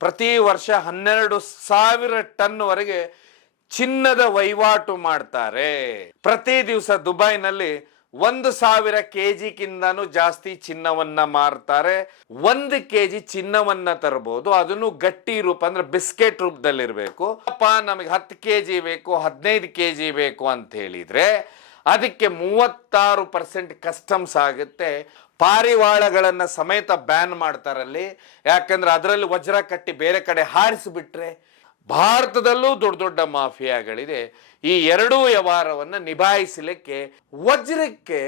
ಪ್ರತಿ ವರ್ಷ 12,000 ಟನ್ವರೆಗೆ ಚಿನ್ನದ ವಹಿವಾಟು ಮಾಡ್ತಾರೆ. ಪ್ರತಿ ದಿವಸ ದುಬೈನಲ್ಲಿ 1,000 ಕೆಜಿಗಿಂತನೂ ಜಾಸ್ತಿ ಚಿನ್ನವನ್ನ ಮಾರ್ತಾರೆ. 1 ಕೆಜಿ ಚಿನ್ನವನ್ನ ತರಬಹುದು, ಅದನ್ನು ಗಟ್ಟಿ ರೂಪ ಅಂದ್ರೆ ಬಿಸ್ಕೆಟ್ ರೂಪದಲ್ಲಿರ್ಬೇಕು. ಅಪ್ಪ ನಮಗೆ 10 ಕೆಜಿ ಬೇಕು, 15 ಕೆಜಿ ಬೇಕು ಅಂತ ಹೇಳಿದ್ರೆ ಅದಕ್ಕೆ 36% ಕಸ್ಟಮ್ಸ್ ಆಗುತ್ತೆ. ಪಾರಿವಾಳಗಳನ್ನ ಸಮೇತ ಬ್ಯಾನ್ ಮಾಡ್ತಾರಲ್ಲಿ. ಯಾಕಂದ್ರೆ ಅದರಲ್ಲಿ ವಜ್ರ ಕಟ್ಟಿ ಬೇರೆ ಕಡೆ ಹಾರಿಸಿಬಿಟ್ರೆ. ಭಾರತದಲ್ಲೂ ದೊಡ್ಡ ದೊಡ್ಡ ಮಾಫಿಯಾಗಳಿದೆ. ಈ ಎರಡೂ ವ್ಯವಹಾರವನ್ನು ನಿಭಾಯಿಸಲಿಕ್ಕೆ ವಜ್ರಕ್ಕೆ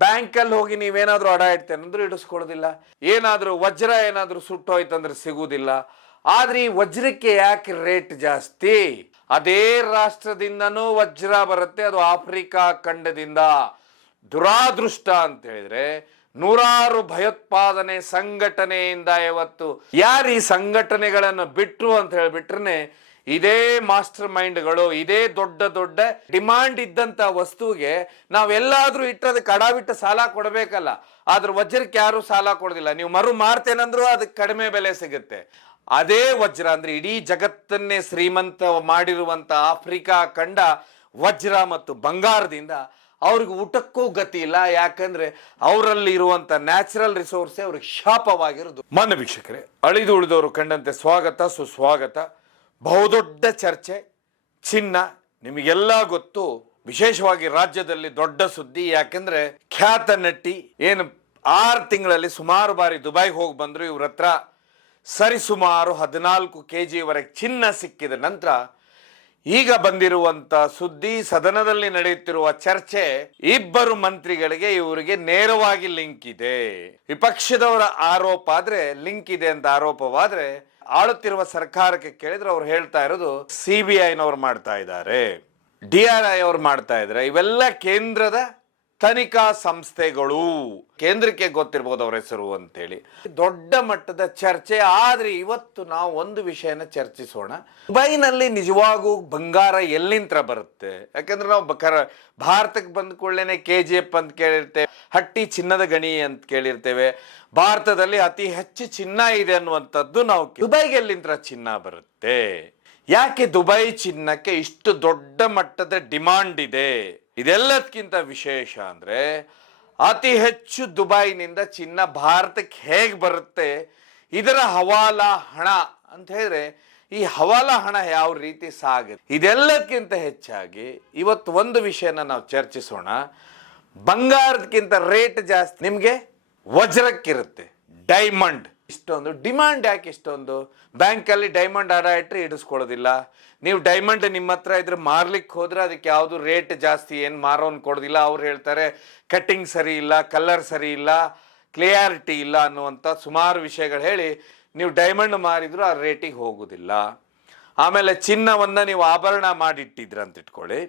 ಬ್ಯಾಂಕಲ್ಲಿ ಹೋಗಿ ನೀವೇನಾದ್ರೂ ಅಡ ಇಡ್ತೇನೆ ಅಂದ್ರೆ ಇಡಿಸ್ಕೊಡೋದಿಲ್ಲ. ಏನಾದ್ರೂ ವಜ್ರ ಏನಾದ್ರೂ ಸುಟ್ಟೋಯ್ತಂದ್ರೆ ಸಿಗುವುದಿಲ್ಲ. ಆದ್ರೆ ಈ ವಜ್ರಕ್ಕೆ ಯಾಕೆ ರೇಟ್ ಜಾಸ್ತಿ? ಅದೇ ರಾಷ್ಟ್ರದಿಂದನೂ ವಜ್ರ ಬರುತ್ತೆ, ಅದು ಆಫ್ರಿಕಾ ಖಂಡದಿಂದ. ದುರಾದೃಷ್ಟ ಅಂತ ಹೇಳಿದ್ರೆ ನೂರಾರು ಭಯೋತ್ಪಾದನೆ ಸಂಘಟನೆಯಿಂದ ಇವತ್ತು ಯಾರು ಈ ಸಂಘಟನೆಗಳನ್ನು ಬಿಟ್ರು ಅಂತ ಹೇಳ್ಬಿಟ್ರೆ ಇದೇ ಮಾಸ್ಟರ್ ಮೈಂಡ್ಗಳು, ಇದೇ ದೊಡ್ಡ ದೊಡ್ಡ ಡಿಮಾಂಡ್ ಇದ್ದಂತ ವಸ್ತುವಿಗೆ ನಾವೆಲ್ಲಾದ್ರೂ ಇಟ್ಟದಕ್ಕೆ ಕಡ ಬಿಟ್ಟು ಸಾಲ ಕೊಡಬೇಕಲ್ಲ. ಆದ್ರೆ ವಜ್ರಕ್ಕೆ ಯಾರು ಸಾಲ ಕೊಡೋದಿಲ್ಲ. ನೀವು ಮರು ಮಾರ್ತೇನಂದ್ರೂ ಅದಕ್ಕೆ ಕಡಿಮೆ ಬೆಲೆ ಸಿಗುತ್ತೆ. ಅದೇ ವಜ್ರ ಅಂದ್ರೆ ಇಡೀ ಜಗತ್ತನ್ನೇ ಶ್ರೀಮಂತ ಮಾಡಿರುವಂತ ಆಫ್ರಿಕಾ ಖಂಡ ವಜ್ರ ಮತ್ತು ಬಂಗಾರದಿಂದ ಅವ್ರಿಗೆ ಊಟಕ್ಕೂ ಗತಿ ಇಲ್ಲ. ಯಾಕಂದ್ರೆ ಅವರಲ್ಲಿ ಇರುವಂತ ನ್ಯಾಚುರಲ್ ರಿಸೋರ್ಸ್ ಅವ್ರಿಗೆ ಶಾಪವಾಗಿರೋದು. ಮಾನ್ಯ ವೀಕ್ಷಕರೇ, ಅಳಿದು ಉಳಿದವರು ಕಂಡಂತೆ ಸ್ವಾಗತ ಸುಸ್ವಾಗತ. ಬಹುದೊಡ್ಡ ಚರ್ಚೆ ಚಿನ್ನ, ನಿಮಗೆಲ್ಲ ಗೊತ್ತು. ವಿಶೇಷವಾಗಿ ರಾಜ್ಯದಲ್ಲಿ ದೊಡ್ಡ ಸುದ್ದಿ. ಯಾಕಂದ್ರೆ ಖ್ಯಾತ ನಟಿ ಏನು 6 ತಿಂಗಳಲ್ಲಿ ಸುಮಾರು ಬಾರಿ ದುಬೈಗೆ ಹೋಗಿ ಬಂದ್ರು. ಇವ್ರ ಹತ್ರ ಸರಿಸುಮಾರು 14 ಕೆಜಿವರೆಗೆ ಚಿನ್ನ ಸಿಕ್ಕಿದ ನಂತರ ಈಗ ಬಂದಿರುವಂತ ಸುದ್ದಿ, ಸದನದಲ್ಲಿ ನಡೆಯುತ್ತಿರುವ ಚರ್ಚೆ, ಇಬ್ಬರು ಮಂತ್ರಿಗಳಿಗೆ ಇವರಿಗೆ ನೇರವಾಗಿ ಲಿಂಕ್ ಇದೆ. ವಿಪಕ್ಷದವರ ಆರೋಪ ಆದ್ರೆ ಲಿಂಕ್ ಇದೆ ಅಂತ ಆರೋಪವಾದ್ರೆ ಆಳುತ್ತಿರುವ ಸರ್ಕಾರಕ್ಕೆ ಕೇಳಿದ್ರೆ ಅವ್ರು ಹೇಳ್ತಾ ಇರೋದು CBIನವ್ರು ಮಾಡ್ತಾ ಇದ್ದಾರೆ, DRI ಅವ್ರು ಮಾಡ್ತಾ ಇದ್ದಾರೆ. ಇವೆಲ್ಲ ಕೇಂದ್ರದ ತನಿಖಾ ಸಂಸ್ಥೆಗಳು. ಕೇಂದ್ರಕ್ಕೆ ಗೊತ್ತಿರ್ಬೋದು ಅವ್ರ ಹೆಸರು ಅಂತೇಳಿ. ದೊಡ್ಡ ಮಟ್ಟದ ಚರ್ಚೆ. ಆದ್ರೆ ಇವತ್ತು ನಾವು ಒಂದು ವಿಷಯನ ಚರ್ಚಿಸೋಣ. ದುಬೈನಲ್ಲಿ ನಿಜವಾಗೂ ಬಂಗಾರ ಎಲ್ಲಿಂದ ಬರುತ್ತೆ? ಯಾಕಂದ್ರೆ ನಾವು ಭಾರತಕ್ಕೆ ಬಂದ ಕೂಡಲೇ KGF ಅಂತ ಕೇಳಿರ್ತೇವೆ, ಹಟ್ಟಿ ಚಿನ್ನದ ಗಣಿ ಅಂತ ಕೇಳಿರ್ತೇವೆ. ಭಾರತದಲ್ಲಿ ಅತಿ ಹೆಚ್ಚು ಚಿನ್ನ ಇದೆ ಅನ್ನುವಂಥದ್ದು ನಾವು. ದುಬೈಗೆ ಎಲ್ಲಿಂದ ಚಿನ್ನ ಬರುತ್ತೆ? ಯಾಕೆ ದುಬೈ ಚಿನ್ನಕ್ಕೆ ಇಷ್ಟು ದೊಡ್ಡ ಮಟ್ಟದ ಡಿಮಾಂಡ್ ಇದೆ? ಇದೆಲ್ಲದಕ್ಕಿಂತ ವಿಶೇಷ ಅಂದ್ರೆ ಅತಿ ಹೆಚ್ಚು ದುಬೈನಿಂದ ಚಿನ್ನ ಭಾರತಕ್ಕೆ ಹೇಗೆ ಬರುತ್ತೆ, ಇದರ ಹವಾಲಾ ಹಣ ಅಂತ ಹೇಳಿದ್ರೆ ಈ ಹವಾಲಾ ಹಣ ಯಾವ ರೀತಿ ಸಾಗುತ್ತೆ, ಇದೆಲ್ಲದಕ್ಕಿಂತ ಹೆಚ್ಚಾಗಿ ಇವತ್ತು ಒಂದು ವಿಷಯನ ನಾವು ಚರ್ಚಿಸೋಣ. ಬಂಗಾರದಕ್ಕಿಂತ ರೇಟ್ ಜಾಸ್ತಿ ನಿಮ್ಗೆ ವಜ್ರಕ್ಕಿರುತ್ತೆ, ಡೈಮಂಡ್. ಇಷ್ಟೊಂದು ಡಿಮಾಂಡ್ ಯಾಕೆ ಇಷ್ಟೊಂದು? ಬ್ಯಾಂಕಲ್ಲಿ ಡೈಮಂಡ್ ಅಡ ಇಟ್ಟರೆ ಇಡಿಸ್ಕೊಳ್ಳೋದಿಲ್ಲ. ನೀವು ಡೈಮಂಡ್ ನಿಮ್ಮ ಹತ್ರ ಇದ್ರೆ ಮಾರ್ಲಿಕ್ಕೆ ಹೋದ್ರೆ ಅದಕ್ಕೆ ಯಾವುದು ರೇಟ್ ಜಾಸ್ತಿ ಏನು ಮಾರೋನ್ ಕೊಡೋದಿಲ್ಲ. ಅವ್ರು ಹೇಳ್ತಾರೆ ಕಟ್ಟಿಂಗ್ ಸರಿ ಇಲ್ಲ, ಕಲರ್ ಸರಿ ಇಲ್ಲ, ಕ್ಲಿಯಾರಿಟಿ ಇಲ್ಲ ಅನ್ನುವಂಥ ಸುಮಾರು ವಿಷಯಗಳು ಹೇಳಿ ನೀವು ಡೈಮಂಡ್ ಮಾರಿದ್ರು ಆ ರೇಟಿಗೆ ಹೋಗೋದಿಲ್ಲ. ಆಮೇಲೆ ಚಿನ್ನವನ್ನು ನೀವು ಆಭರಣ ಮಾಡಿಟ್ಟಿದ್ರ ಅಂತ ಇಟ್ಕೊಳ್ಳಿ.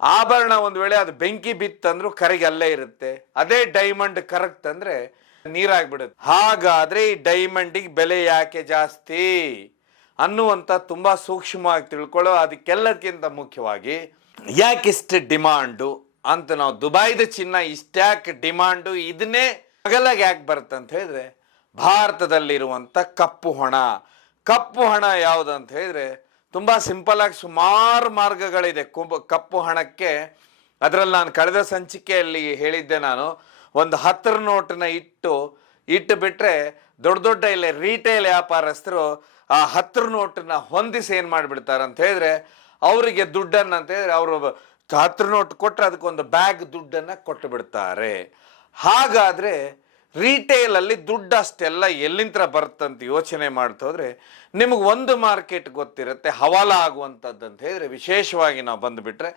ಆಭರಣ ಒಂದು ವೇಳೆ ಅದು ಬೆಂಕಿ ಬಿತ್ತಂದ್ರೂ ಕರಗಿ ಅಲ್ಲೇ ಇರುತ್ತೆ. ಅದೇ ಡೈಮಂಡ್ ಕರಗ್ತಂದ್ರೆ ನೀರಾಗ್ಬಿಡುತ್ತೆ. ಹಾಗಾದ್ರೆ ಈ ಡೈಮಂಡಿಗೆ ಬೆಲೆ ಯಾಕೆ ಜಾಸ್ತಿ ಅನ್ನುವಂಥ ತುಂಬಾ ಸೂಕ್ಷ್ಮವಾಗಿ ತಿಳ್ಕೊಳ್ಳೋ. ಅದಕ್ಕೆಲ್ಲದಕ್ಕಿಂತ ಮುಖ್ಯವಾಗಿ ಯಾಕಿಷ್ಟು ಡಿಮಾಂಡು ಅಂತ ನಾವು ದುಬೈದ ಚಿನ್ನ ಇಷ್ಟ್ಯಾಕೆ ಡಿಮಾಂಡು, ಇದನ್ನೇ ಅಗಲಾಗಿ ಯಾಕೆ ಬರುತ್ತೆ ಅಂತ ಹೇಳಿದ್ರೆ ಭಾರತದಲ್ಲಿರುವಂಥ ಕಪ್ಪು ಹಣ. ಕಪ್ಪು ಹಣ ಯಾವುದಂತ ಹೇಳಿದ್ರೆ ತುಂಬಾ ಸಿಂಪಲ್ ಆಗಿ ಸುಮಾರು ಮಾರ್ಗಗಳಿದೆ ಕಪ್ಪು ಹಣಕ್ಕೆ. ಅದರಲ್ಲಿ ನಾನು ಕಳೆದ ಸಂಚಿಕೆಯಲ್ಲಿ ಹೇಳಿದ್ದೆ, ನಾನು ಒಂದು 10 ನೋಟನ್ನ ಇಟ್ಟು ಬಿಟ್ರೆ ದೊಡ್ಡ ದೊಡ್ಡ ಇಲ್ಲಿ ರಿಟೇಲ್ ವ್ಯಾಪಾರಸ್ಥರು ಆ 10 ನೋಟನ್ನ ಹೊಂದಿಸಿ ಏನು ಮಾಡಿಬಿಡ್ತಾರೆ ಅಂತ ಹೇಳಿದ್ರೆ ಅವರಿಗೆ ದುಡ್ಡನ್ನು ಅಂತ ಹೇಳಿದ್ರೆ ಅವರು 10 ನೋಟ್ ಕೊಟ್ಟರೆ ಅದಕ್ಕೊಂದು ಬ್ಯಾಗ್ ದುಡ್ಡನ್ನು ಕೊಟ್ಟು ಬಿಡ್ತಾರೆ. ಹಾಗಾದರೆ ರಿಟೇಲಲ್ಲಿ ದುಡ್ಡು ಅಷ್ಟೆಲ್ಲ ಎಲ್ಲಿಂದ ಬರುತ್ತಂತ ಯೋಚನೆ ಮಾಡ್ತೋದ್ರೆ ನಿಮಗೆ ಒಂದು ಮಾರ್ಕೆಟ್ ಗೊತ್ತಿರುತ್ತೆ, ಹವಾಲಾ ಆಗುವಂಥದ್ದು ಅಂತ ಹೇಳಿದ್ರೆ. ವಿಶೇಷವಾಗಿ ನಾವು ಬಂದುಬಿಟ್ರೆ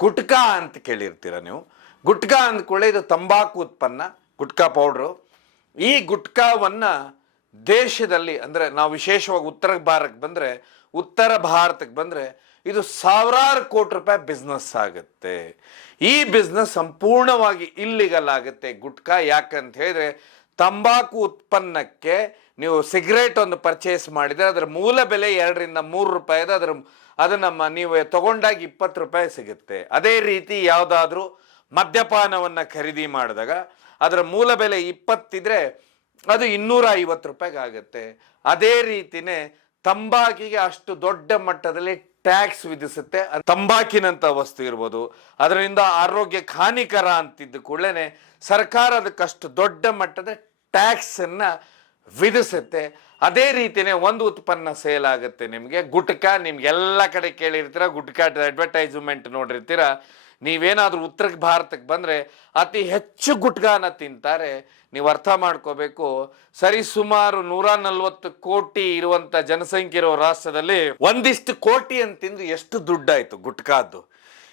ಗುಟ್ಕಾ ಅಂತ ಕೇಳಿರ್ತೀರ ನೀವು. ಗುಟ್ಕಾ ಅಂದ್ಕೊಳ್ಳಿ, ಇದು ತಂಬಾಕು ಉತ್ಪನ್ನ, ಗುಟ್ಕಾ ಪೌಡ್ರು. ಈ ಗುಟ್ಕಾವನ್ನು ದೇಶದಲ್ಲಿ ಅಂದರೆ ನಾವು ವಿಶೇಷವಾಗಿ ಉತ್ತರ ಭಾರತಕ್ಕೆ ಬಂದರೆ ಇದು ಸಾವಿರಾರು ಕೋಟಿ ರೂಪಾಯಿ ಬಿಸ್ನೆಸ್ ಆಗುತ್ತೆ. ಈ ಬಿಸ್ನೆಸ್ ಸಂಪೂರ್ಣವಾಗಿ ಇಲ್ಲಿಗಲ್ ಆಗುತ್ತೆ ಗುಟ್ಕಾ. ಯಾಕಂತ ಹೇಳಿದ್ರೆ ತಂಬಾಕು ಉತ್ಪನ್ನಕ್ಕೆ ನೀವು ಸಿಗರೇಟ್ ಒಂದು ಪರ್ಚೇಸ್ ಮಾಡಿದರೆ ಅದರ ಮೂಲ ಬೆಲೆ 2 ರಿಂದ 3 ರೂಪಾಯಿ ಇದೆ. ಅದನ್ನು ನೀವು ತಗೊಂಡಾಗ 20 ರೂಪಾಯಿ ಸಿಗುತ್ತೆ. ಅದೇ ರೀತಿ ಯಾವುದಾದ್ರೂ ಮದ್ಯಪಾನವನ್ನು ಖರೀದಿ ಮಾಡಿದಾಗ ಅದರ ಮೂಲ ಬೆಲೆ 20 ಇದ್ರೆ ಅದು 250 ರೂಪಾಯಿಗೆ ಆಗುತ್ತೆ. ಅದೇ ರೀತಿನೇ ತಂಬಾಕಿಗೆ ಅಷ್ಟು ದೊಡ್ಡ ಮಟ್ಟದಲ್ಲಿ ಟ್ಯಾಕ್ಸ್ ವಿಧಿಸುತ್ತೆ. ತಂಬಾಕಿನಂತ ವಸ್ತು ಇರ್ಬೋದು, ಅದರಿಂದ ಆರೋಗ್ಯಕ್ಕೆ ಹಾನಿಕರ ಅಂತಿದ್ದ ಕೂಡಲೇ ಸರ್ಕಾರ ಅದಕ್ಕಷ್ಟು ದೊಡ್ಡ ಮಟ್ಟದ ಟ್ಯಾಕ್ಸ್ ಅನ್ನ ವಿಧಿಸುತ್ತೆ. ಅದೇ ರೀತಿನೇ ಒಂದು ಉತ್ಪನ್ನ ಸೇಲ್ ಆಗುತ್ತೆ. ನಿಮಗೆ ಗುಟ್ಕಾ, ನಿಮ್ಗೆಲ್ಲ ಕಡೆ ಕೇಳಿರ್ತೀರ, ಗುಟ್ಕಾ ಅಡ್ವರ್ಟೈಸ್ಮೆಂಟ್ ನೋಡಿರ್ತೀರ. ನೀವೇನಾದ್ರೂ ಉತ್ತರ ಭಾರತಕ್ಕೆ ಬಂದ್ರೆ ಅತಿ ಹೆಚ್ಚು ಗುಟ್ಕಾನ ತಿಂತಾರೆ. ನೀವು ಅರ್ಥ ಮಾಡ್ಕೋಬೇಕು, ಸರಿ ಸುಮಾರು 140 ಕೋಟಿ ಇರುವಂತ ಜನಸಂಖ್ಯೆ ಇರೋ ರಾಷ್ಟ್ರದಲ್ಲಿ ಒಂದಿಷ್ಟು ಕೋಟಿ ಅಂತ ತಿಂದು ಎಷ್ಟು ದುಡ್ಡಾಯ್ತು ಗುಟ್ಕಾದ್ದು.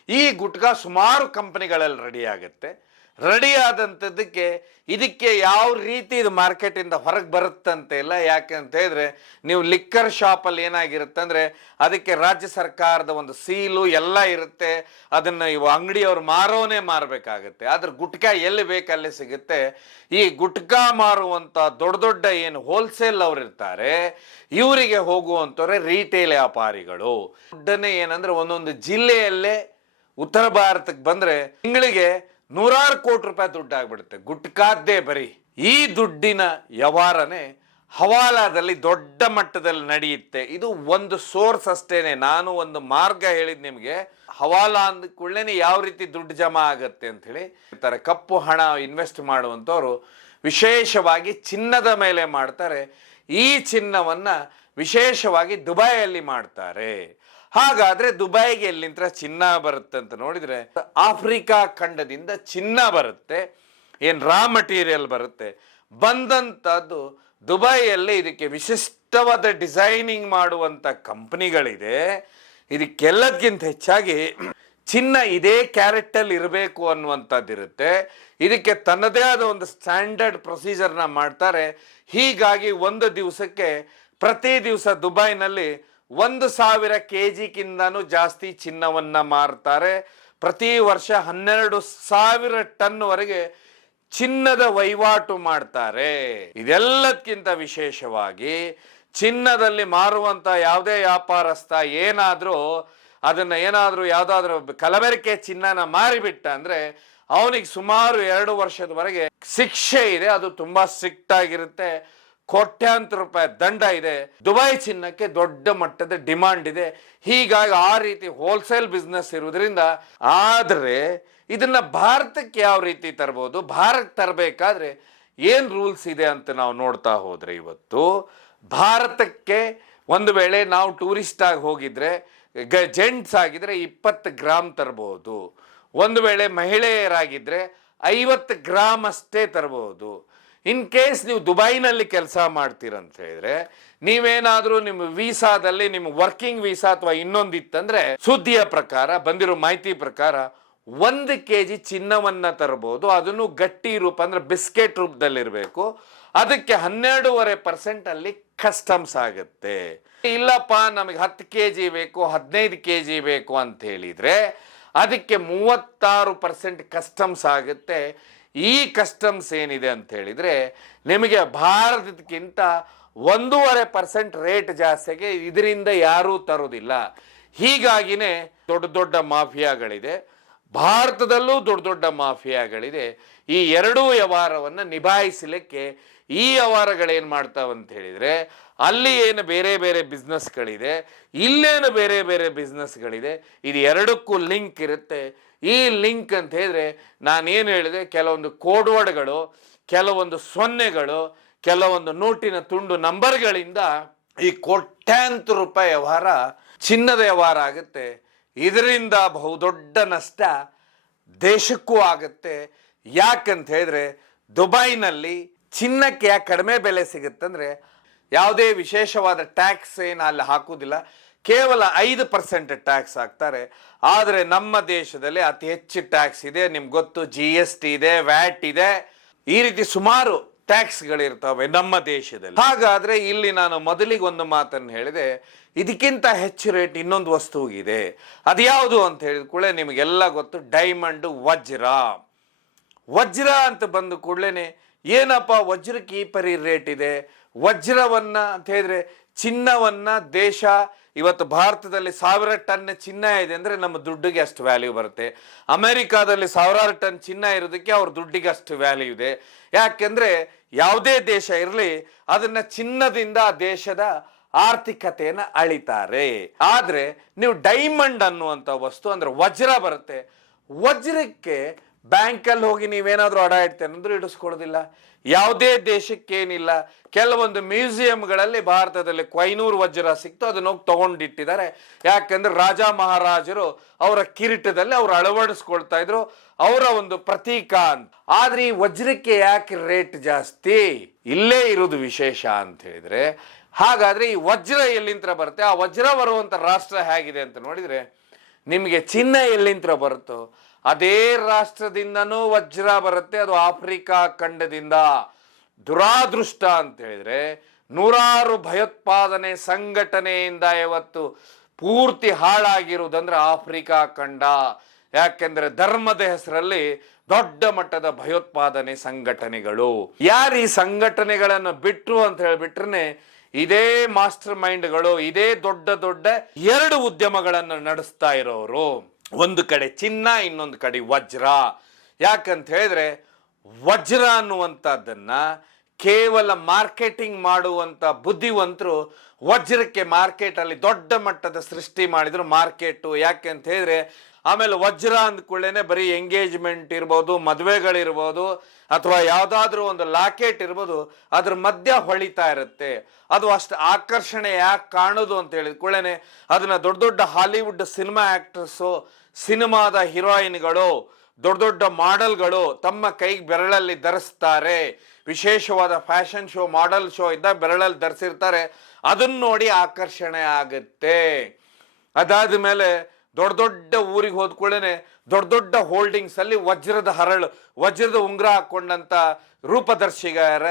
ಈ ಗುಟ್ಕಾ ಸುಮಾರು ಕಂಪನಿಗಳಲ್ಲಿ ರೆಡಿ ಆಗುತ್ತೆ. ರೆಡಿ ಆದಂಥದ್ದಕ್ಕೆ ಇದಕ್ಕೆ ಯಾವ ರೀತಿ ಇದು ಮಾರ್ಕೆಟಿಂದ ಹೊರಗೆ ಬರುತ್ತಂತೆ ಇಲ್ಲ. ಯಾಕೆ ಅಂತ ಹೇಳಿದ್ರೆ, ನೀವು ಲಿಕ್ಕರ್ ಶಾಪಲ್ಲಿ ಏನಾಗಿರುತ್ತೆ ಅಂದರೆ ಅದಕ್ಕೆ ರಾಜ್ಯ ಸರ್ಕಾರದ ಒಂದು ಸೀಲು ಎಲ್ಲ ಇರುತ್ತೆ. ಅದನ್ನು ಇವು ಅಂಗಡಿಯವ್ರು ಮಾರೋನೇ ಮಾರಬೇಕಾಗತ್ತೆ. ಆದ್ರೆ ಗುಟ್ಕಾ ಎಲ್ಲಿ ಬೇಕಲ್ಲೇ ಸಿಗುತ್ತೆ. ಈ ಗುಟ್ಕಾ ಮಾರುವಂಥ ದೊಡ್ಡ ದೊಡ್ಡ ಏನು ಹೋಲ್ಸೇಲ್ ಅವ್ರು ಇರ್ತಾರೆ, ಇವರಿಗೆ ಹೋಗುವಂಥವ್ರೆ ರಿಟೇಲ್ ವ್ಯಾಪಾರಿಗಳು. ದುಡ್ಡನ್ನೇ ಏನಂದ್ರೆ ಒಂದೊಂದು ಜಿಲ್ಲೆಯಲ್ಲೇ ಉತ್ತರ ಭಾರತಕ್ಕೆ ಬಂದರೆ ತಿಂಗಳಿಗೆ 100 ಕೋಟಿ ರೂಪಾಯಿ ದುಡ್ಡು ಆಗ್ಬಿಡುತ್ತೆ ಗುಟ್ಕಾದ್ದೇ ಬರೀ. ಈ ದುಡ್ಡಿನ ವ್ಯವಹಾರನೇ ಹವಾಲಾದಲ್ಲಿ ದೊಡ್ಡ ಮಟ್ಟದಲ್ಲಿ ನಡೆಯುತ್ತೆ. ಇದು ಒಂದು ಸೋರ್ಸ್ ಅಷ್ಟೇನೆ. ನಾನು ಒಂದು ಮಾರ್ಗ ಹೇಳಿದ್ ನಿಮಗೆ. ಹವಾಲಾ ಅಂದ ಕೂಡಲೇ ಯಾವ ರೀತಿ ದುಡ್ಡು ಜಮಾ ಆಗತ್ತೆ ಅಂತ ಹೇಳಿ ಇರ್ತಾರೆ. ಕಪ್ಪು ಹಣ ಇನ್ವೆಸ್ಟ್ ಮಾಡುವಂಥವ್ರು ವಿಶೇಷವಾಗಿ ಚಿನ್ನದ ಮೇಲೆ ಮಾಡ್ತಾರೆ. ಈ ಚಿನ್ನವನ್ನ ವಿಶೇಷವಾಗಿ ದುಬೈಯಲ್ಲಿ ಮಾಡ್ತಾರೆ. ಹಾಗಾದ್ರೆ ದುಬೈಗೆ ಎಲ್ಲಿಂದ ಚಿನ್ನ ಬರುತ್ತೆ ಅಂತ ನೋಡಿದ್ರೆ, ಆಫ್ರಿಕಾ ಖಂಡದಿಂದ ಚಿನ್ನ ಬರುತ್ತೆ. ಏನ್ ರಾ ಮಟೀರಿಯಲ್ ಬರುತ್ತೆ. ಬಂದಂಥದ್ದು ದುಬೈಯಲ್ಲಿ ಇದಕ್ಕೆ ವಿಶಿಷ್ಟವಾದ ಡಿಸೈನಿಂಗ್ ಮಾಡುವಂಥ ಕಂಪನಿಗಳಿದೆ. ಇದಕ್ಕೆಲ್ಲದಕ್ಕಿಂತ ಹೆಚ್ಚಾಗಿ ಚಿನ್ನ ಇದೇ ಕ್ಯಾರೆಟಲ್ಲಿ ಇರಬೇಕು ಅನ್ನುವಂಥದ್ದು ಇರುತ್ತೆ. ಇದಕ್ಕೆ ತನ್ನದೇ ಆದ ಒಂದು ಸ್ಟ್ಯಾಂಡರ್ಡ್ ಪ್ರೊಸೀಜರ್ನ ಮಾಡ್ತಾರೆ. ಹೀಗಾಗಿ ಒಂದು ದಿವಸಕ್ಕೆ ಪ್ರತಿ ದಿವಸ ದುಬೈನಲ್ಲಿ 1,000 kg ಜಾಸ್ತಿ ಚಿನ್ನವನ್ನ ಮಾರ್ತಾರೆ. ಪ್ರತಿ ವರ್ಷ 12,000 ಟನ್ ವರೆಗೆ ಚಿನ್ನದ ವಹಿವಾಟು ಮಾಡ್ತಾರೆ. ಇದೆಲ್ಲದಕ್ಕಿಂತ ವಿಶೇಷವಾಗಿ ಚಿನ್ನದಲ್ಲಿ ಮಾರುವಂತ ಯಾವುದೇ ವ್ಯಾಪಾರಸ್ಥ ಏನಾದ್ರೂ ಯಾವ್ದಾದ್ರು ಕಲಬೆರಕೆ ಚಿನ್ನನ ಮಾರಿಬಿಟ್ಟ ಅಂದ್ರೆ ಅವನಿಗೆ ಸುಮಾರು 2 ವರ್ಷದವರೆಗೆ ಶಿಕ್ಷೆ ಇದೆ. ಅದು ತುಂಬಾ ಸ್ಟ್ರಿಕ್ಟ್ ಆಗಿರುತ್ತೆ. ಕೋಟ್ಯಾಂತರ ರೂಪಾಯಿ ದಂಡ ಇದೆ. ದುಬೈ ಚಿನ್ನಕ್ಕೆ ದೊಡ್ಡ ಮಟ್ಟದ ಡಿಮಾಂಡ್ ಇದೆ. ಹೀಗಾಗಿ ಆ ರೀತಿ ಹೋಲ್ಸೇಲ್ ಬಿಸ್ನೆಸ್ ಇರುವುದರಿಂದ, ಆದರೆ ಇದನ್ನ ಭಾರತಕ್ಕೆ ಯಾವ ರೀತಿ ತರಬಹುದು, ಭಾರತ ತರಬೇಕಾದ್ರೆ ಏನ್ ರೂಲ್ಸ್ ಇದೆ ಅಂತ ನಾವು ನೋಡ್ತಾ ಹೋದ್ರೆ, ಇವತ್ತು ಭಾರತಕ್ಕೆ ಒಂದು ವೇಳೆ ನಾವು ಟೂರಿಸ್ಟ್ ಆಗಿ ಹೋಗಿದ್ರೆ ಜೆಂಟ್ಸ್ ಆಗಿದ್ರೆ 20 ಗ್ರಾಮ್ ತರಬಹುದು. ಒಂದು ವೇಳೆ ಮಹಿಳೆಯರಾಗಿದ್ರೆ 50 ಗ್ರಾಮ್ ಅಷ್ಟೇ ತರಬಹುದು. ಇನ್ ಕೇಸ್ ನೀವು ದುಬೈನಲ್ಲಿ ಕೆಲಸ ಮಾಡ್ತೀರಂತ ಹೇಳಿದ್ರೆ, ನೀವೇನಾದ್ರೂ ನಿಮ್ಮ ವೀಸಾದಲ್ಲಿ ನಿಮ್ಮ ವರ್ಕಿಂಗ್ ವೀಸಾ ಅಥವಾ ಇನ್ನೊಂದಿತ್ತಂದ್ರೆ, ಸುದ್ದಿಯ ಪ್ರಕಾರ ಬಂದಿರೋ ಮಾಹಿತಿ ಪ್ರಕಾರ 1 kg ಚಿನ್ನವನ್ನ ತರಬಹುದು. ಅದನ್ನು ಗಟ್ಟಿ ರೂಪ ಅಂದ್ರೆ ಬಿಸ್ಕೆಟ್ ರೂಪದಲ್ಲಿರಬೇಕು. ಅದಕ್ಕೆ 12.5% ಅಲ್ಲಿ ಕಸ್ಟಮ್ಸ್ ಆಗುತ್ತೆ. ಇಲ್ಲಪ್ಪ ನಮಗೆ 10 kg ಬೇಕು, 15 kg ಬೇಕು ಅಂತ ಹೇಳಿದ್ರೆ ಅದಕ್ಕೆ 36% ಕಸ್ಟಮ್ಸ್ ಆಗುತ್ತೆ. ಈ ಕಸ್ಟಮ್ಸ್ ಏನಿದೆ ಅಂತ ಹೇಳಿದ್ರೆ ನಿಮಗೆ ಭಾರತಕ್ಕಿಂತ 1.5% ರೇಟ್ ಜಾಸ್ತಿಗೆ ಇದರಿಂದ ಯಾರೂ ತರೋದಿಲ್ಲ. ಹೀಗಾಗಿನೇ ದೊಡ್ಡ ದೊಡ್ಡ ಮಾಫಿಯಾಗಳಿದೆ, ಭಾರತದಲ್ಲೂ ದೊಡ್ಡ ದೊಡ್ಡ ಮಾಫಿಯಾಗಳಿದೆ. ಈ ಎರಡೂ ವ್ಯವಹಾರವನ್ನು ನಿಭಾಯಿಸಲಿಕ್ಕೆ ಈ ವ್ಯವಹಾರಗಳೇನು ಮಾಡ್ತಾವಂತ ಹೇಳಿದ್ರೆ, ಅಲ್ಲಿ ಏನು ಬೇರೆ ಬೇರೆ ಬಿಸ್ನೆಸ್ಗಳಿದೆ, ಇಲ್ಲೇನು ಬೇರೆ ಬೇರೆ ಬಿಸ್ನೆಸ್ಗಳಿದೆ. ಇದು ಎರಡಕ್ಕೂ ಲಿಂಕ್ ಇರುತ್ತೆ. ಈ ಲಿಂಕ್ ಅಂತ ಹೇಳಿದ್ರೆ ನಾನೇನು ಹೇಳಿದೆ, ಕೆಲವೊಂದು ಕೋಡ್ ವರ್ಡ್ಗಳು, ಕೆಲವೊಂದು ಸೊನ್ನೆಗಳು, ಕೆಲವೊಂದು ನೋಟಿನ ತುಂಡು ನಂಬರ್ಗಳಿಂದ ಈ ಕೋಟ್ಯಾಂತರ ರೂಪಾಯಿ ವ್ಯವಹಾರ ಚಿನ್ನದ ವ್ಯವಹಾರ ಆಗುತ್ತೆ. ಇದರಿಂದ ಬಹುದೊಡ್ಡ ನಷ್ಟ ದೇಶಕ್ಕೂ ಆಗುತ್ತೆ. ಯಾಕಂತ ಹೇಳಿದ್ರೆ ದುಬೈನಲ್ಲಿ ಚಿನ್ನಕ್ಕೆ ಯಾಕೆ ಕಡಿಮೆ ಬೆಲೆ ಸಿಗುತ್ತಂದ್ರೆ, ಯಾವುದೇ ವಿಶೇಷವಾದ ಟ್ಯಾಕ್ಸ್ ಏನು ಅಲ್ಲಿ ಹಾಕುವುದಿಲ್ಲ, ಕೇವಲ 5% ಟ್ಯಾಕ್ಸ್ ಹಾಕ್ತಾರೆ. ಆದರೆ ನಮ್ಮ ದೇಶದಲ್ಲಿ ಅತಿ ಹೆಚ್ಚು ಟ್ಯಾಕ್ಸ್ ಇದೆ. ನಿಮ್ಗೆ ಗೊತ್ತು, GST ಇದೆ, ವ್ಯಾಟ್ ಇದೆ, ಈ ರೀತಿ ಸುಮಾರು ಟ್ಯಾಕ್ಸ್ಗಳಿರ್ತವೆ ನಮ್ಮ ದೇಶದಲ್ಲಿ. ಹಾಗಾದ್ರೆ ಇಲ್ಲಿ ನಾನು ಮೊದಲಿಗೆ ಒಂದು ಮಾತನ್ನು ಹೇಳಿದೆ, ಇದಕ್ಕಿಂತ ಹೆಚ್ಚು ರೇಟ್ ಇನ್ನೊಂದು ವಸ್ತುವಿಗಿದೆ. ಅದು ಯಾವುದು ಅಂತ ಹೇಳಿದ ಕೂಡಲೇ ನಿಮಗೆಲ್ಲ ಗೊತ್ತು, ಡೈಮಂಡು, ವಜ್ರ ಅಂತ ಬಂದ ಕೂಡಲೇ ಏನಪ್ಪ ವಜ್ರಕ್ಕೆ ಈ ಪರಿ ರೇಟ್ ಇದೆ, ವಜ್ರವನ್ನ ಅಂತ ಹೇಳಿದ್ರೆ ಚಿನ್ನವನ್ನ ದೇಶ ಇವತ್ತು ಭಾರತದಲ್ಲಿ 1000 ಟನ್ ಚಿನ್ನ ಇದೆ ಅಂದ್ರೆ ನಮ್ಮ ದುಡ್ಡಿಗೆ ಅಷ್ಟು ವ್ಯಾಲ್ಯೂ ಬರುತ್ತೆ. ಅಮೆರಿಕಾದಲ್ಲಿ 1000 ಟನ್ ಚಿನ್ನ ಇರೋದಕ್ಕೆ ಅವ್ರ ದುಡ್ಡಿಗೆ ಅಷ್ಟು ವ್ಯಾಲ್ಯೂ ಇದೆ. ಯಾಕೆಂದ್ರೆ ಯಾವುದೇ ದೇಶ ಇರಲಿ ಅದನ್ನ ಚಿನ್ನದಿಂದ ದೇಶದ ಆರ್ಥಿಕತೆಯನ್ನ ಅಳಿತಾರೆ. ಆದ್ರೆ ನೀವು ಡೈಮಂಡ್ ಅನ್ನುವಂಥ ವಸ್ತು ಅಂದ್ರೆ ವಜ್ರ ಬರುತ್ತೆ. ವಜ್ರಕ್ಕೆ ಬ್ಯಾಂಕಲ್ಲಿ ಹೋಗಿ ನೀವೇನಾದ್ರೂ ಅಡ ಇಡ್ತೇನೆ ಅಂದ್ರೆ ಇಡಿಸ್ಕೊಡೋದಿಲ್ಲ. ಯಾವುದೇ ದೇಶಕ್ಕೇನಿಲ್ಲ. ಕೆಲವೊಂದು ಮ್ಯೂಸಿಯಂಗಳಲ್ಲಿ ಭಾರತದಲ್ಲಿ ಕೊಯ್ನೂರು ವಜ್ರ ಸಿಕ್ತು, ಅದನ್ನ ಹೋಗಿ ತಗೊಂಡಿಟ್ಟಿದ್ದಾರೆ. ಯಾಕಂದ್ರೆ ರಾಜ ಮಹಾರಾಜರು ಅವರ ಕಿರೀಟದಲ್ಲಿ ಅವ್ರು ಅಳವಡಿಸ್ಕೊಳ್ತಾ ಇದ್ರು, ಅವರ ಒಂದು ಪ್ರತೀಕ ಅಂತ. ಆದ್ರೆ ಈ ವಜ್ರಕ್ಕೆ ಯಾಕೆ ರೇಟ್ ಜಾಸ್ತಿ? ಇಲ್ಲೇ ಇರೋದು ವಿಶೇಷ ಅಂತ ಹೇಳಿದ್ರೆ, ಹಾಗಾದ್ರೆ ಈ ವಜ್ರ ಎಲ್ಲಿಂದ ಬರುತ್ತೆ? ಆ ವಜ್ರ ಬರುವಂತ ರಾಷ್ಟ್ರ ಹೇಗಿದೆ ಅಂತ ನೋಡಿದ್ರೆ, ನಿಮಗೆ ಚಿನ್ನ ಎಲ್ಲಿಂದ ಬರುತ್ತೋ ಅದೇ ರಾಷ್ಟ್ರದಿಂದನೂ ವಜ್ರ ಬರುತ್ತೆ. ಅದು ಆಫ್ರಿಕಾ ಖಂಡದಿಂದ. ದುರಾದೃಷ್ಟ ಅಂತ ಹೇಳಿದ್ರೆ, ನೂರಾರು ಭಯೋತ್ಪಾದನೆ ಸಂಘಟನೆಯಿಂದ ಇವತ್ತು ಪೂರ್ತಿ ಹಾಳಾಗಿರುವುದಂದ್ರೆ ಆಫ್ರಿಕಾ ಖಂಡ. ಯಾಕೆಂದ್ರೆ ಧರ್ಮದ ಹೆಸರಲ್ಲಿ ದೊಡ್ಡ ಮಟ್ಟದ ಭಯೋತ್ಪಾದನೆ ಸಂಘಟನೆಗಳು. ಯಾರು ಈ ಸಂಘಟನೆಗಳನ್ನು ಬಿಟ್ರು ಅಂತ ಹೇಳಿಬಿಟ್ರೆ, ಇದೇ ಮಾಸ್ಟರ್ ಮೈಂಡ್ಗಳು, ಇದೇ ದೊಡ್ಡ ದೊಡ್ಡ 2 ಉದ್ಯಮಗಳನ್ನು ನಡೆಸ್ತಾ ಇರೋರು. ಒಂದು ಕಡೆ ಚಿನ್ನ, ಇನ್ನೊಂದು ಕಡೆ ವಜ್ರ. ಯಾಕಂತ ಹೇಳಿದ್ರೆ ವಜ್ರ ಅನ್ನುವಂಥದ್ದನ್ನ ಕೇವಲ ಮಾರ್ಕೆಟಿಂಗ್ ಮಾಡುವಂತ ಬುದ್ಧಿವಂತರು ವಜ್ರಕ್ಕೆ ಮಾರ್ಕೆಟ್ ಅಲ್ಲಿ ದೊಡ್ಡ ಮಟ್ಟದ ಸೃಷ್ಟಿ ಮಾಡಿದ್ರು ಮಾರ್ಕೆಟ್. ಯಾಕೆ ಅಂತ ಹೇಳಿದ್ರೆ, ಆಮೇಲೆ ವಜ್ರ ಅಂದ್ಕೊಳ್ಳೇನೆ ಬರೀ ಎಂಗೇಜ್ಮೆಂಟ್ ಇರ್ಬೋದು, ಮದುವೆಗಳಿರ್ಬೋದು, ಅಥವಾ ಯಾವ್ದಾದ್ರು ಒಂದು ಲಾಕೆಟ್ ಇರ್ಬೋದು, ಅದ್ರ ಮಧ್ಯ ಹೊಳಿತಾ ಇರುತ್ತೆ. ಅದು ಅಷ್ಟು ಆಕರ್ಷಣೆ ಯಾಕೆ ಕಾಣೋದು ಅಂತ ಹೇಳಿದ್ಕೊಳ್ಳೇನೆ ಅದನ್ನ ದೊಡ್ಡ ದೊಡ್ಡ ಹಾಲಿವುಡ್ ಸಿನಿಮಾ ಆಕ್ಟರ್ಸು, ಸಿನಿಮಾದ ಹೀರೋಯಿನ್ಗಳು, ದೊಡ್ಡ ದೊಡ್ಡ ಮಾಡೆಲ್ಗಳು ತಮ್ಮ ಕೈಗೆ ಬೆರಳಲ್ಲಿ ಧರಿಸ್ತಾರೆ. ವಿಶೇಷವಾದ ಫ್ಯಾಷನ್ ಶೋ, ಮಾಡೆಲ್ ಶೋ ಇದ್ದ ಬೆರಳಲ್ಲಿ ಧರಿಸಿರ್ತಾರೆ. ಅದನ್ನ ನೋಡಿ ಆಕರ್ಷಣೆ ಆಗುತ್ತೆ. ಅದಾದ ಮೇಲೆ ದೊಡ್ಡ ದೊಡ್ಡ ಊರಿಗೆ ಹೋದ್ಕೊಳ್ಳೇನೆ ದೊಡ್ಡ ದೊಡ್ಡ ಹೋಲ್ಡಿಂಗ್ಸ್ ಅಲ್ಲಿ ವಜ್ರದ ಹರಳು, ವಜ್ರದ ಉಂಗುರ ಹಾಕೊಂಡಂತ ರೂಪದರ್ಶಿಗಾರ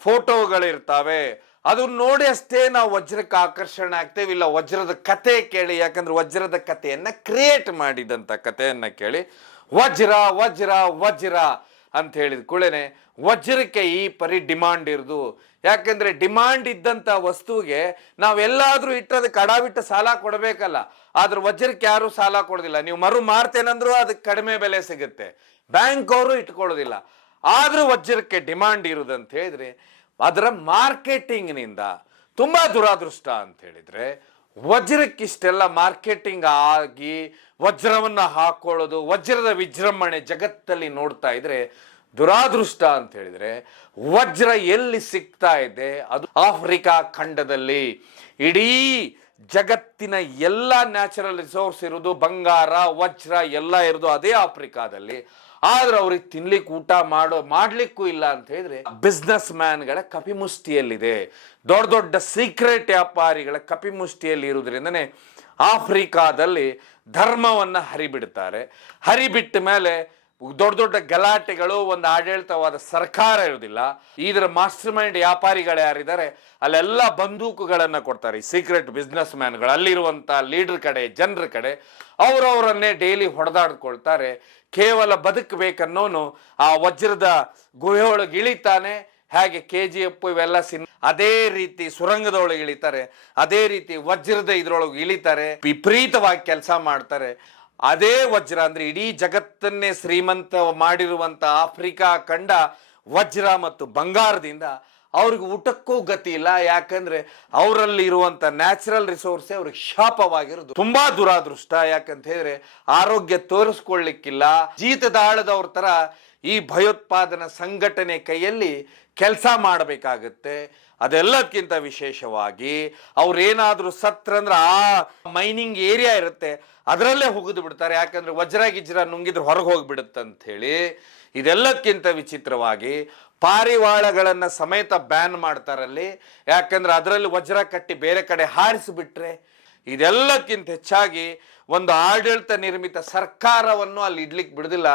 ಫೋಟೋಗಳಿರ್ತಾವೆ. ಅದನ್ನ ನೋಡಿ ಅಷ್ಟೇ ನಾವು ವಜ್ರಕ್ಕೆ ಆಕರ್ಷಣೆ ಆಗ್ತೇವೆ. ಇಲ್ಲ ವಜ್ರದ ಕತೆ ಕೇಳಿ, ಯಾಕಂದ್ರೆ ವಜ್ರದ ಕಥೆಯನ್ನ ಕ್ರಿಯೇಟ್ ಮಾಡಿದಂತ ಕಥೆಯನ್ನ ಕೇಳಿ ವಜ್ರ ವಜ್ರ ವಜ್ರ ಅಂತ ಹೇಳಿದ ಕೂಡಲೇ ವಜ್ರಕ್ಕೆ ಈ ಪರಿ ಡಿಮಾಂಡ್ ಇರೋದು. ಯಾಕಂದ್ರೆ ಡಿಮಾಂಡ್ ಇದ್ದಂತ ವಸ್ತುವಿಗೆ ನಾವೆಲ್ಲಾದ್ರೂ ಇಟ್ಟದಕ್ಕೆ ಅಡವಿಟ್ಟು ಸಾಲ ಕೊಡಬೇಕಲ್ಲ. ಆದ್ರೆ ವಜ್ರಕ್ಕೆ ಯಾರು ಸಾಲ ಕೊಡೋದಿಲ್ಲ. ನೀವು ಮರು ಮಾರ್ತೇನಂದ್ರೂ ಅದಕ್ಕೆ ಕಡಿಮೆ ಬೆಲೆ ಸಿಗುತ್ತೆ, ಬ್ಯಾಂಕ್ ಅವರು ಇಟ್ಕೊಳ್ಳೋದಿಲ್ಲ. ಆದ್ರೂ ವಜ್ರಕ್ಕೆ ಡಿಮಾಂಡ್ ಇರುದಂತ ಹೇಳಿದ್ರೆ ಅದರ ಮಾರ್ಕೆಟಿಂಗ್ನಿಂದ ತುಂಬಾ ದುರಾದೃಷ್ಟ ಅಂತ ಹೇಳಿದ್ರೆ, ವಜ್ರಕ್ಕಿಷ್ಟೆಲ್ಲ ಮಾರ್ಕೆಟಿಂಗ್ ಆಗಿ ವಜ್ರವನ್ನ ಹಾಕೊಳ್ಳೋದು, ವಜ್ರದ ವಿಜೃಂಭಣೆ ಜಗತ್ತಲ್ಲಿ ನೋಡ್ತಾ ಇದ್ರೆ ದುರಾದೃಷ್ಟ ಅಂತ ಹೇಳಿದ್ರೆ, ವಜ್ರ ಎಲ್ಲಿ ಸಿಗ್ತಾ ಇದೆ? ಅದು ಆಫ್ರಿಕಾ ಖಂಡದಲ್ಲಿ. ಇಡೀ ಜಗತ್ತಿನ ಎಲ್ಲ ನ್ಯಾಚುರಲ್ ರಿಸೋರ್ಸ್ ಇರೋದು, ಬಂಗಾರ ವಜ್ರ ಎಲ್ಲ ಇರೋದು ಅದೇ ಆಫ್ರಿಕಾದಲ್ಲಿ. ಆದ್ರೆ ಅವ್ರಿಗೆ ತಿನ್ಲಿಕ್ಕೆ ಊಟ ಮಾಡ್ಲಿಕ್ಕೂ ಇಲ್ಲ ಅಂತ ಹೇಳಿದ್ರೆ ಬಿಸ್ನೆಸ್ ಮ್ಯಾನ್ಗಳ ಕಪಿಮುಷ್ಟಿಯಲ್ಲಿದೆ. ದೊಡ್ಡ ದೊಡ್ಡ ಸೀಕ್ರೆಟ್ ವ್ಯಾಪಾರಿಗಳ ಕಪಿಮುಷ್ಟಿಯಲ್ಲಿ ಇರುವುದರಿಂದನೇ ಆಫ್ರಿಕಾದಲ್ಲಿ ಧರ್ಮವನ್ನ ಹರಿಬಿಡ್ತಾರೆ. ಹರಿಬಿಟ್ಟ ಮೇಲೆ ದೊಡ್ಡ ದೊಡ್ಡ ಗಲಾಟೆಗಳು, ಒಂದು ಆಡಳಿತವಾದ ಸರ್ಕಾರ ಇರುವುದಿಲ್ಲ. ಇದರ ಮಾಸ್ಟರ್ ಮೈಂಡ್ ವ್ಯಾಪಾರಿಗಳು ಯಾರಿದ್ದಾರೆ ಅಲ್ಲೆಲ್ಲ ಬಂದೂಕುಗಳನ್ನ ಕೊಡ್ತಾರೆ. ಸೀಕ್ರೆಟ್ ಬಿಸ್ನೆಸ್ ಮ್ಯಾನ್ಗಳು ಅಲ್ಲಿರುವಂತ ಲೀಡರ್ ಕಡೆ, ಜನರ ಕಡೆ ಅವರವರನ್ನೇ ಡೈಲಿ ಹೊಡೆದಾಡ್ಕೊಳ್ತಾರೆ. ಕೇವಲ ಬದುಕಬೇಕನ್ನೋನು ಆ ವಜ್ರದ ಗುಹೆ ಒಳಗೆ ಇಳಿತಾನೆ. ಹಾಗೆ KGF ಇವೆಲ್ಲ ಅದೇ ರೀತಿ ಸುರಂಗದೊಳಗೆ ಇಳಿತಾರೆ, ಅದೇ ರೀತಿ ವಜ್ರದ ಇದ್ರೊಳಗೆ ಇಳಿತಾರೆ, ವಿಪರೀತವಾಗಿ ಕೆಲಸ ಮಾಡ್ತಾರೆ. ಅದೇ ವಜ್ರ ಅಂದ್ರೆ ಇಡೀ ಜಗತ್ತನ್ನೇ ಶ್ರೀಮಂತ ಮಾಡಿರುವಂತ ಆಫ್ರಿಕಾ ಖಂಡ ವಜ್ರ ಮತ್ತು ಬಂಗಾರದಿಂದ ಅವ್ರಿಗೆ ಊಟಕ್ಕೂ ಗತಿ ಇಲ್ಲ. ಯಾಕಂದ್ರೆ ಅವರಲ್ಲಿ ಇರುವಂತ ನ್ಯಾಚುರಲ್ ರಿಸೋರ್ಸ್ ಅವ್ರಿಗೆ ಶಾಪವಾಗಿರೋದು. ತುಂಬಾ ದುರಾದೃಷ್ಟ. ಯಾಕಂತ ಹೇಳಿದ್ರೆ ಆರೋಗ್ಯ ತೋರಿಸ್ಕೊಳ್ಳಿಕ್ಕಿಲ್ಲ. ಜೀತದಾಳದವ್ರ ತರ ಈ ಭಯೋತ್ಪಾದನಾ ಸಂಘಟನೆ ಕೈಯಲ್ಲಿ ಕೆಲಸ ಮಾಡಬೇಕಾಗತ್ತೆ. ಅದೆಲ್ಲದಕ್ಕಿಂತ ವಿಶೇಷವಾಗಿ ಅವ್ರೇನಾದ್ರೂ ಸತ್ರಂದ್ರೆ ಆ ಮೈನಿಂಗ್ ಏರಿಯಾ ಇರುತ್ತೆ ಅದರಲ್ಲೇ ಹೋಗಿದು ಬಿಡ್ತಾರೆ. ಯಾಕಂದ್ರೆ ವಜ್ರ ಗಿಜ್ರ ನುಂಗಿದ್ರೆ ಹೊರಗೆ ಹೋಗ್ಬಿಡುತ್ತಂತ ಹೇಳಿ. ಇದೆಲ್ಲದಕ್ಕಿಂತ ವಿಚಿತ್ರವಾಗಿ ಪಾರಿವಾಳಗಳನ್ನ ಸಮೇತ ಬ್ಯಾನ್ ಮಾಡ್ತಾರಲ್ಲಿ. ಯಾಕಂದ್ರೆ ಅದರಲ್ಲಿ ವಜ್ರ ಕಟ್ಟಿ ಬೇರೆ ಕಡೆ ಹಾರಿಸಿಬಿಟ್ರೆ. ಇದೆಲ್ಲಕ್ಕಿಂತ ಹೆಚ್ಚಾಗಿ ಒಂದು ಆಡಳಿತ ನಿರ್ಮಿತ ಸರ್ಕಾರವನ್ನು ಅಲ್ಲಿ ಇಡ್ಲಿಕ್ಕೆ ಬಿಡುದಿಲ್ಲ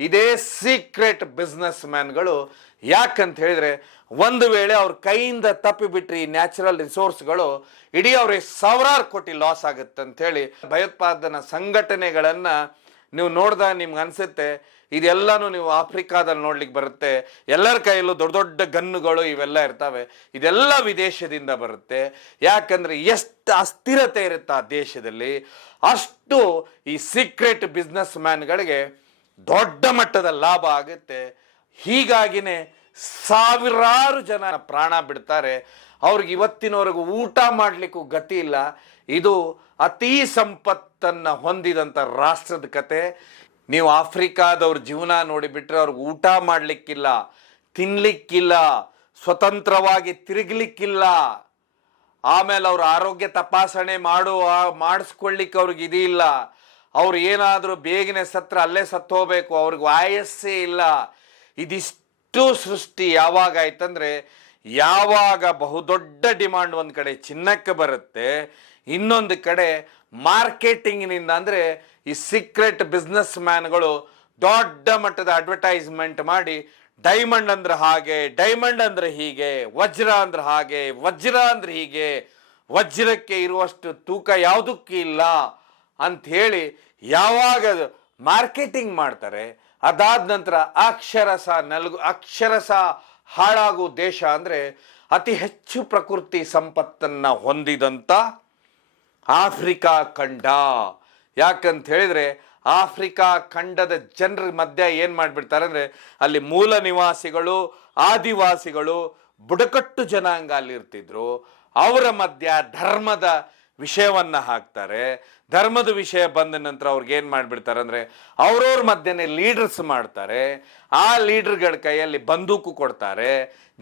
ಇದೇ ಸೀಕ್ರೆಟ್ ಬಿಸ್ನೆಸ್ ಮ್ಯಾನ್ಗಳು. ಯಾಕಂತ ಹೇಳಿದ್ರೆ ಒಂದು ವೇಳೆ ಅವ್ರ ಕೈಯಿಂದ ತಪ್ಪಿ ಬಿಟ್ರಿ ಈ ನ್ಯಾಚುರಲ್ ರಿಸೋರ್ಸ್ಗಳು ಇಡೀ ಅವ್ರಿಗೆ 1000 ಕೋಟಿ ಲಾಸ್ ಆಗುತ್ತೆ ಅಂತ ಹೇಳಿ ಭಯೋತ್ಪಾದನಾ ಸಂಘಟನೆಗಳನ್ನ ನೀವು ನೋಡಿದಾಗ ನಿಮ್ಗೆ ಅನ್ಸುತ್ತೆ ಇದೆಲ್ಲನೂ ನೀವು ಆಫ್ರಿಕಾದಲ್ಲಿ ನೋಡ್ಲಿಕ್ಕೆ ಬರುತ್ತೆ. ಎಲ್ಲರ ಕೈಯಲ್ಲೂ ದೊಡ್ಡ ದೊಡ್ಡ ಗನ್ನುಗಳು ಇವೆಲ್ಲ ಇರ್ತವೆ. ಇದೆಲ್ಲ ವಿದೇಶದಿಂದ ಬರುತ್ತೆ. ಯಾಕಂದ್ರೆ ಎಷ್ಟು ಅಸ್ಥಿರತೆ ಇರುತ್ತೆ ಆ ದೇಶದಲ್ಲಿ, ಅಷ್ಟು ಈ ಸೀಕ್ರೆಟ್ ಬಿಸ್ನೆಸ್ ಮ್ಯಾನ್ಗಳಿಗೆ ದೊಡ್ಡ ಮಟ್ಟದ ಲಾಭ ಆಗುತ್ತೆ. ಹೀಗಾಗಿನೇ ಸಾವಿರಾರು ಜನ ಪ್ರಾಣ ಬಿಡ್ತಾರೆ. ಅವ್ರಿಗೆ ಇವತ್ತಿನವರೆಗೂ ಊಟ ಮಾಡಲಿಕ್ಕೂ ಗತಿ ಇಲ್ಲ. ಇದು ಅತೀ ಸಂಪತ್ತನ್ನು ಹೊಂದಿದಂಥ ರಾಷ್ಟ್ರದ ಕತೆ. ನೀವು ಆಫ್ರಿಕಾದವ್ರ ಜೀವನ ನೋಡಿಬಿಟ್ರೆ ಅವ್ರಿಗೆ ಊಟ ಮಾಡಲಿಕ್ಕಿಲ್ಲ, ತಿನ್ಲಿಕ್ಕಿಲ್ಲ, ಸ್ವತಂತ್ರವಾಗಿ ತಿರುಗಲಿಕ್ಕಿಲ್ಲ. ಆಮೇಲೆ ಅವ್ರ ಆರೋಗ್ಯ ತಪಾಸಣೆ ಮಾಡಿಸ್ಕೊಳ್ಳಿಕ್ಕೆ ಅವ್ರಿಗೆ ಇದಿಲ್ಲ. ಅವ್ರು ಏನಾದರೂ ಬೇಗನೆ ಸತ್ರ ಅಲ್ಲೇ ಸತ್ತೋಗ್ಬೇಕು, ಅವ್ರಿಗೆ ಆಯಸ್ಸೇ ಇಲ್ಲ. ಇದಿಷ್ಟು ಸೃಷ್ಟಿ ಯಾವಾಗ ಆಯ್ತಂದ್ರೆ ಯಾವಾಗ ಬಹುದೊಡ್ಡ ಡಿಮಾಂಡ್ ಒಂದು ಕಡೆ ಚಿನ್ನಕ್ಕೆ ಬರುತ್ತೆ, ಇನ್ನೊಂದು ಕಡೆ ಮಾರ್ಕೆಟಿಂಗ್ನಿಂದ ಅಂದರೆ ಈ ಸೀಕ್ರೆಟ್ ಬಿಸ್ನೆಸ್ ಮ್ಯಾನ್ಗಳು ದೊಡ್ಡ ಮಟ್ಟದ ಅಡ್ವರ್ಟೈಸ್ಮೆಂಟ್ ಮಾಡಿ ಡೈಮಂಡ್ ಅಂದ್ರೆ ಹಾಗೆ, ಡೈಮಂಡ್ ಅಂದ್ರೆ ಹೀಗೆ, ವಜ್ರ ಅಂದ್ರೆ ಹಾಗೆ, ವಜ್ರ ಅಂದ್ರೆ ಹೀಗೆ, ವಜ್ರಕ್ಕೆ ಇರುವಷ್ಟು ತೂಕ ಯಾವುದಕ್ಕೂ ಇಲ್ಲ ಅಂತ ಹೇಳಿ ಯಾವಾಗ ಮಾರ್ಕೆಟಿಂಗ್ ಮಾಡ್ತಾರೆ, ಅದಾದ ನಂತರ ಅಕ್ಷರಸ ಹಾಳಾಗುವ ದೇಶ ಅಂದರೆ ಅತಿ ಹೆಚ್ಚು ಪ್ರಕೃತಿ ಸಂಪತ್ತನ್ನು ಹೊಂದಿದಂಥ ಆಫ್ರಿಕಾ ಖಂಡ. ಯಾಕಂತ ಹೇಳಿದ್ರೆ ಆಫ್ರಿಕಾ ಖಂಡದ ಜನರ ಮಧ್ಯೆ ಏನು ಮಾಡಿಬಿಡ್ತಾರೆ ಅಂದರೆ ಅಲ್ಲಿ ಮೂಲ ನಿವಾಸಿಗಳು, ಆದಿವಾಸಿಗಳು, ಬುಡಕಟ್ಟು ಜನಾಂಗ ಅಲ್ಲಿ ಇರ್ತಿದ್ರು. ಅವರ ಮಧ್ಯ ಧರ್ಮದ ವಿಷಯವನ್ನು ಹಾಕ್ತಾರೆ. ಧರ್ಮದ ವಿಷಯ ಬಂದ ನಂತರ ಅವ್ರಿಗೆ ಏನು ಮಾಡಿಬಿಡ್ತಾರೆ ಅಂದರೆ ಅವ್ರವ್ರ ಮಧ್ಯೆ ಲೀಡರ್ಸ್ ಮಾಡ್ತಾರೆ. ಆ ಲೀಡರ್ಗಳ ಕೈಯಲ್ಲಿ ಬಂದೂಕು ಕೊಡ್ತಾರೆ,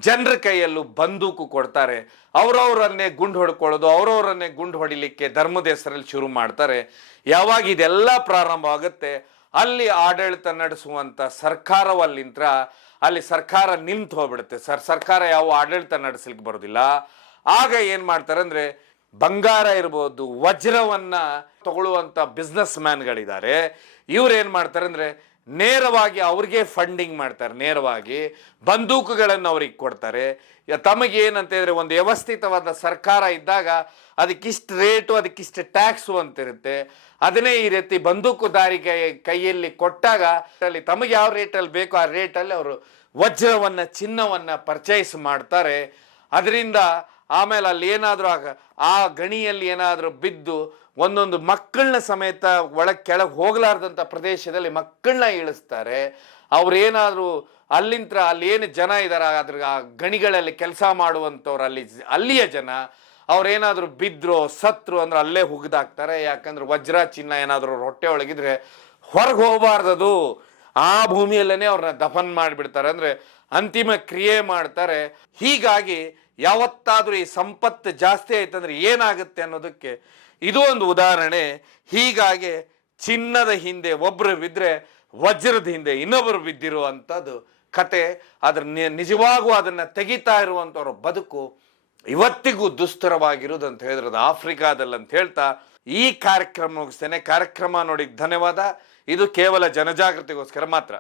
ಜನರ ಕೈಯಲ್ಲೂ ಬಂದೂಕು ಕೊಡ್ತಾರೆ. ಅವರವರನ್ನೇ ಗುಂಡು ಹೊಡ್ಕೊಳ್ಳೋದು, ಅವರವರನ್ನೇ ಗುಂಡು ಹೊಡಿಲಿಕ್ಕೆ ಧರ್ಮದ ಹೆಸರಲ್ಲಿ ಶುರು ಮಾಡ್ತಾರೆ. ಯಾವಾಗ ಇದೆಲ್ಲ ಪ್ರಾರಂಭ ಆಗುತ್ತೆ ಅಲ್ಲಿ ಆಡಳಿತ ನಡೆಸುವಂಥ ಸರ್ಕಾರವಲ್ಲಿಂತ್ರ ಅಲ್ಲಿ ಸರ್ಕಾರ ನಿಂತು ಹೋಗ್ಬಿಡುತ್ತೆ. ಸರ್ಕಾರ ಯಾವ ಆಡಳಿತ ನಡೆಸಲಿಕ್ಕೆ ಬರೋದಿಲ್ಲ. ಆಗ ಏನು ಮಾಡ್ತಾರೆ ಅಂದರೆ ಬಂಗಾರ ಇರ್ಬೋದು, ವಜ್ರವನ್ನ ತಗೊಳ್ಳುವಂಥ ಬಿಸ್ನೆಸ್ ಮ್ಯಾನ್ಗಳಿದ್ದಾರೆ. ಇವ್ರು ಏನು ಮಾಡ್ತಾರೆ ಅಂದರೆ ನೇರವಾಗಿ ಅವ್ರಿಗೆ ಫಂಡಿಂಗ್ ಮಾಡ್ತಾರೆ, ನೇರವಾಗಿ ಬಂದೂಕುಗಳನ್ನು ಅವ್ರಿಗೆ ಕೊಡ್ತಾರೆ. ತಮಗೇನಂತ ಹೇಳಿದ್ರೆ ಒಂದು ವ್ಯವಸ್ಥಿತವಾದ ಸರ್ಕಾರ ಇದ್ದಾಗ ಅದಕ್ಕಿಷ್ಟು ರೇಟು, ಅದಕ್ಕಿಷ್ಟು ಟ್ಯಾಕ್ಸು ಅಂತಿರುತ್ತೆ. ಅದನ್ನೇ ಈ ರೀತಿ ಬಂದೂಕುದಾರಿಗೆ ಕೈಯಲ್ಲಿ ಕೊಟ್ಟಾಗ ಅಲ್ಲಿ ತಮಗೆ ಯಾವ ರೇಟಲ್ಲಿ ಬೇಕೋ ಆ ರೇಟಲ್ಲಿ ಅವರು ವಜ್ರವನ್ನು, ಚಿನ್ನವನ್ನು ಪರ್ಚೇಸ್ ಮಾಡ್ತಾರೆ. ಅದರಿಂದ ಆಮೇಲೆ ಅಲ್ಲಿ ಏನಾದರೂ ಆ ಗಣಿಯಲ್ಲಿ ಏನಾದರೂ ಬಿದ್ದು ಒಂದೊಂದು ಮಕ್ಕಳನ್ನ ಸಮೇತ ಕೆಳಗೆ ಹೋಗಲಾರ್ದಂಥ ಪ್ರದೇಶದಲ್ಲಿ ಮಕ್ಕಳನ್ನ ಇಳಿಸ್ತಾರೆ. ಅವ್ರೇನಾದರೂ ಅಲ್ಲಿ ಏನು ಜನ ಇದ್ದಾರೆ ಅದ್ರ ಆ ಗಣಿಗಳಲ್ಲಿ ಕೆಲಸ ಮಾಡುವಂಥವ್ರು ಅಲ್ಲಿಯ ಜನ ಅವ್ರೇನಾದರೂ ಬಿದ್ದರು ಸತ್ರು ಅಂದ್ರೆ ಅಲ್ಲೇ ಹುಗಿದಾಕ್ತಾರೆ. ಯಾಕಂದ್ರೆ ವಜ್ರ ಚಿನ್ನ ಏನಾದರೂ ಹೊಟ್ಟೆ ಒಳಗಿದ್ರೆ ಹೊರಗೆ ಹೋಗಬಾರ್ದದು, ಆ ಭೂಮಿಯಲ್ಲೇ ಅವ್ರನ್ನ ದಫನ್ ಮಾಡಿಬಿಡ್ತಾರೆ, ಅಂದರೆ ಅಂತಿಮ ಕ್ರಿಯೆ ಮಾಡ್ತಾರೆ. ಹೀಗಾಗಿ ಯಾವತ್ತಾದರೂ ಈ ಸಂಪತ್ತು ಜಾಸ್ತಿ ಆಯ್ತಂದ್ರೆ ಏನಾಗುತ್ತೆ ಅನ್ನೋದಕ್ಕೆ ಇದು ಒಂದು ಉದಾಹರಣೆ. ಹೀಗಾಗಿ ಚಿನ್ನದ ಹಿಂದೆ ಒಬ್ಬರು ಬಿದ್ದರೆ ವಜ್ರದ ಹಿಂದೆ ಇನ್ನೊಬ್ಬರು ಬಿದ್ದಿರುವಂಥದ್ದು ಕತೆ. ಅದ್ರ ನಿಜವಾಗೂ ಅದನ್ನು ತೆಗಿತಾ ಇರುವಂಥವ್ರ ಬದುಕು ಇವತ್ತಿಗೂ ದುಸ್ತರವಾಗಿರುವುದು ಅಂತ ಹೇಳಿದ್ರೆ ಅದು ಆಫ್ರಿಕಾದಲ್ಲಿ ಅಂತ ಹೇಳ್ತಾ ಈ ಕಾರ್ಯಕ್ರಮ ಮುಗಿಸ್ತೇನೆ. ಕಾರ್ಯಕ್ರಮ ನೋಡಿ ಧನ್ಯವಾದ. ಇದು ಕೇವಲ ಜನಜಾಗೃತಿಗೋಸ್ಕರ ಮಾತ್ರ.